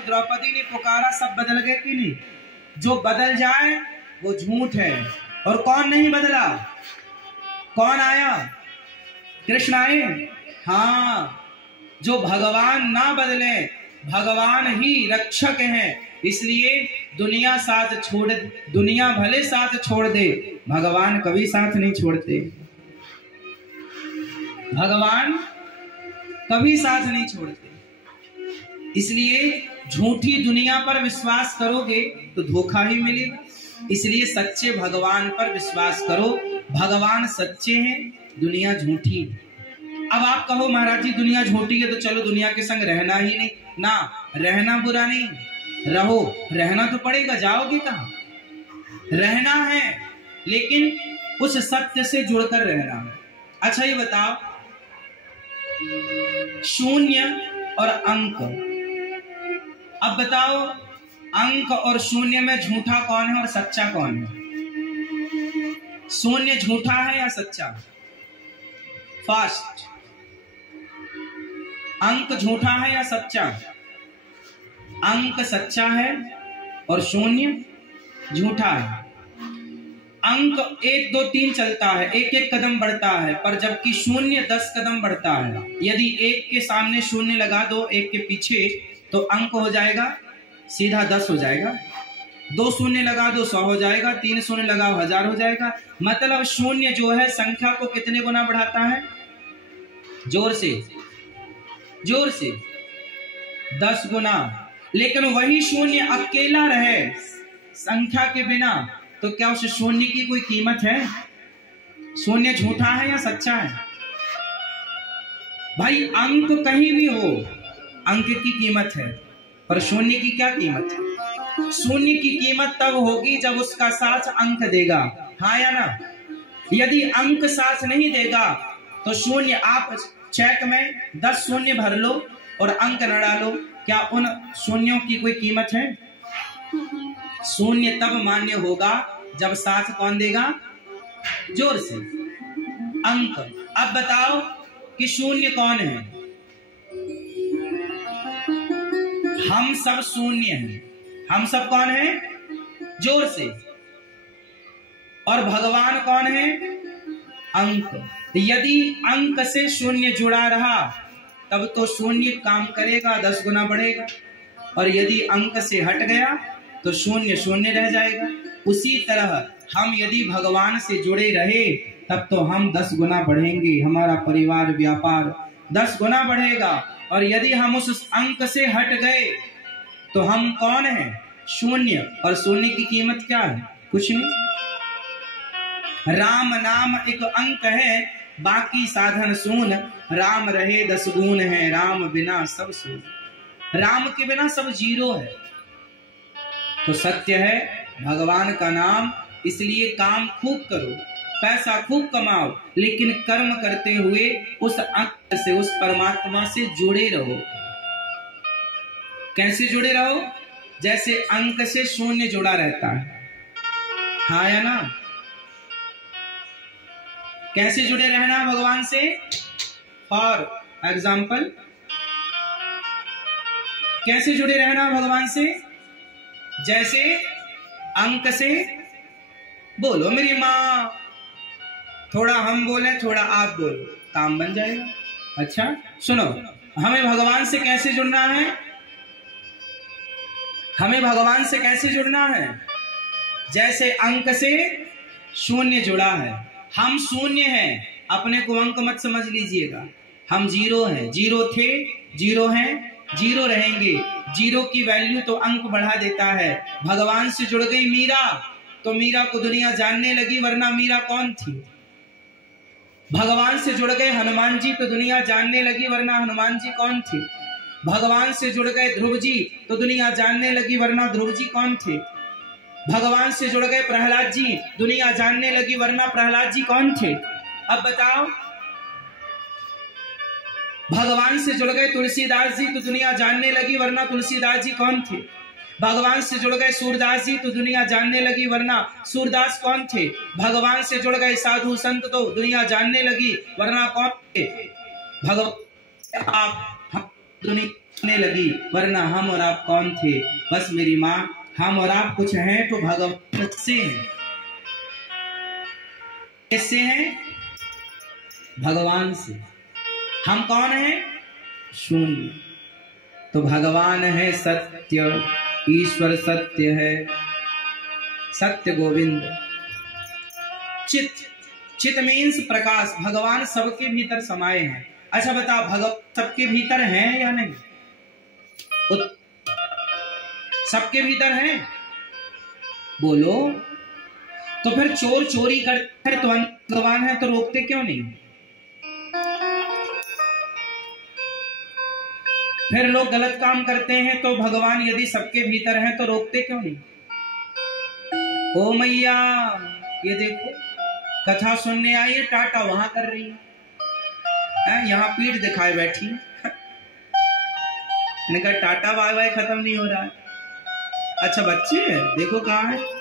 और द्रौपदी ने पुकारा, सब बदल गए कि नहीं? जो बदल जाए वो झूठ है। और कौन नहीं बदला? कौन आया? कृष्ण आए। हाँ, जो भगवान ना बदले, भगवान ही रक्षक हैं। इसलिए दुनिया साथ छोड़, दुनिया भले साथ छोड़ दे, भगवान कभी साथ नहीं छोड़ते। भगवान कभी साथ नहीं छोड़ते। इसलिए झूठी दुनिया पर विश्वास करोगे तो धोखा ही मिलेगा। इसलिए सच्चे भगवान पर विश्वास करो। भगवान सच्चे हैं, दुनिया झूठी है। अब आप कहो महाराज जी दुनिया झूठी है तो चलो दुनिया के संग रहना ही नहीं। ना, रहना बुरा नहीं, रहो, रहना तो पड़ेगा, जाओगे कहाँ? रहना है लेकिन उस सत्य से जुड़कर रहना है। अच्छा ये बताओ, शून्य और अंक, अब बताओ अंक और शून्य में झूठा कौन है और सच्चा कौन है? शून्य झूठा है या सच्चा? फास्ट, अंक झूठा है या सच्चा? अंक सच्चा है और शून्य झूठा है। अंक 1 2 3 चलता है, एक एक कदम बढ़ता है, पर जबकि शून्य 10 कदम बढ़ता है। यदि एक के सामने शून्य लगा दो, एक के पीछे, तो अंक हो जाएगा सीधा 10 हो जाएगा। 2 शून्य लगा दो 100 हो जाएगा, 3 शून्य लगाओ 1000 हो जाएगा। मतलब शून्य जो है संख्या को कितने गुना बढ़ाता है? जोर से, जोर से 10 गुना। लेकिन वही शून्य अकेला रहे संख्या के बिना, तो क्या उस शून्य की कोई कीमत है? शून्य झूठा है या सच्चा है? भाई अंक कहीं भी हो, अंक की कीमत है, पर शून्य की क्या कीमत है? शून्य की कीमत तब होगी जब उसका साथ अंक देगा, हाँ या ना? यदि अंक साथ नहीं देगा तो शून्य, आप चेक में 10 शून्य भर लो और अंक न डालो, क्या उन शून्यों की कोई कीमत है? शून्य तब मान्य होगा जब साथ कौन देगा? जोर से, अंक। अब बताओ कि शून्य कौन है? हम सब शून्य हैं। हम सब कौन है? जोर से। और भगवान कौन है? अंक। यदि अंक से शून्य जुड़ा रहा तब तो शून्य काम करेगा, 10 गुना बढ़ेगा। और यदि अंक से हट गया तो शून्य शून्य रह जाएगा। उसी तरह हम यदि भगवान से जुड़े रहे तब तो हम 10 गुना बढ़ेंगे, हमारा परिवार व्यापार 10 गुना बढ़ेगा। और यदि हम उस अंक से हट गए तो हम कौन है? शून्य। और शून्य की कीमत क्या है? कुछ नहीं। राम नाम एक अंक है, बाकी साधन शून्य। राम रहे 10 गुण है, राम बिना सब शून्य। राम के बिना सब जीरो है। तो सत्य है भगवान का नाम। इसलिए काम खूब करो, पैसा खूब कमाओ, लेकिन कर्म करते हुए उस अंक से, उस परमात्मा से जुड़े रहो। कैसे जुड़े रहो? जैसे अंक से शून्य जुड़ा रहता है, हाँ या ना? कैसे जुड़े रहना भगवान से? फॉर एग्जाम्पल, कैसे जुड़े रहना भगवान से? जैसे अंक से, बोलो मेरी माँ, थोड़ा हम बोले थोड़ा आप बोलो, काम बन जाएगा। अच्छा सुनो, हमें भगवान से कैसे जुड़ना है? हमें भगवान से कैसे जुड़ना है? जैसे अंक से शून्य जुड़ा है। हम शून्य हैं, अपने को अंक मत समझ लीजिएगा। हम जीरो हैं, जीरो थे, जीरो हैं, जीरो रहेंगे। जीरो की वैल्यू तो अंक बढ़ा देता है। भगवान से जुड़ गई मीरा तो मीरा को दुनिया जानने लगी, वरना मीरा कौन थी? भगवान से जुड़ गए हनुमान जी तो दुनिया जानने लगी, वरना हनुमान जी कौन थे? भगवान से जुड़ गए ध्रुव जी तो दुनिया जानने लगी, वरना ध्रुव जी कौन थे? भगवान से जुड़ गए प्रहलाद जी, दुनिया जानने लगी, वरना प्रहलाद जी कौन थे? अब बताओ, भगवान से जुड़ गए तुलसीदास जी तो दुनिया जानने लगी, वरना तुलसीदास जी कौन थे? भगवान से जुड़ गए सूरदास जी तो दुनिया जानने लगी, वरना सूरदास कौन थे? भगवान से जुड़ गए साधु संत तो दुनिया जानने लगी, वरना कौन थे? भगवान आप दुनिया लगी, वरना हम और आप कौन थे? बस मेरी माँ, हम और आप कुछ हैं तो भगवान से हैं। किससे हैं? भगवान से। हम कौन हैं? शून्य। तो भगवान है सत्य, ईश्वर सत्य है, सत्य गोविंद। चित, चित मीन्स प्रकाश। भगवान सबके भीतर समाये हैं। अच्छा बता, भगवान सबके भीतर हैं या नहीं? सबके भीतर हैं? बोलो। तो फिर चोर चोरी करते हैं तो भगवान है तो रोकते क्यों नहीं? फिर लोग गलत काम करते हैं तो भगवान यदि सबके भीतर हैं तो रोकते क्यों नहीं? ओ मैया, ये देखो कथा सुनने आई है, टाटा वहां कर रही है, यहाँ पीठ दिखाए बैठी है। मैंने कहा टाटा बाय बाय खत्म नहीं हो रहा है। अच्छा बच्चे देखो कहाँ है।